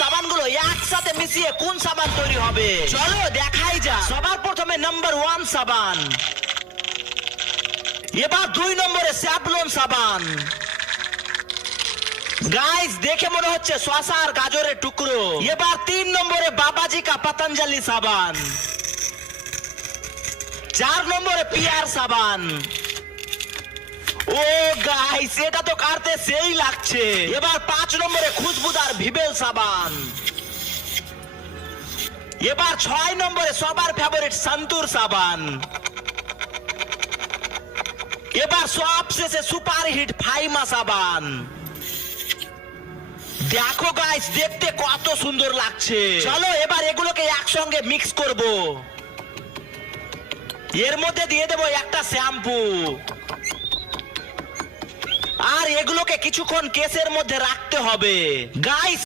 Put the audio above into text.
সাবানগুলো একসাথে মিশিয়ে কোন সাবান তৈরি হবে চলো দেখাই যা। সবার প্রথমে নাম্বার 1 সাবান, এবার 2 নম্বরে স্যাভলন সাবান। গাইস দেখে মনে হচ্ছে শসা আর গাজরের টুকরো। এবার 3 নম্বরে বাবাজি কা পতঞ্জলি সাবান। 4 নম্বরে পিয়ার সাবান। ও গাইস এটা তো কাটতে সেই লাগছে। এবার 5 নম্বরে খুশবুদার ভিবেল সাবান। এবার 6 নম্বরে সবার ফেভারিট সন্তুর সাবান। এবার সবশেষে সুপার হিট ফাইমা সাবান। দেখো গাইস দেখতে কত সুন্দর লাগছে। চলো এবার এগুলোকে একসঙ্গে মিক্স করব। এর মধ্যে দিয়ে দেবো একটা শ্যাম্পু আর এগুলোকে কিছুক্ষণ কেসের মধ্যে রাখতে হবে। গাইস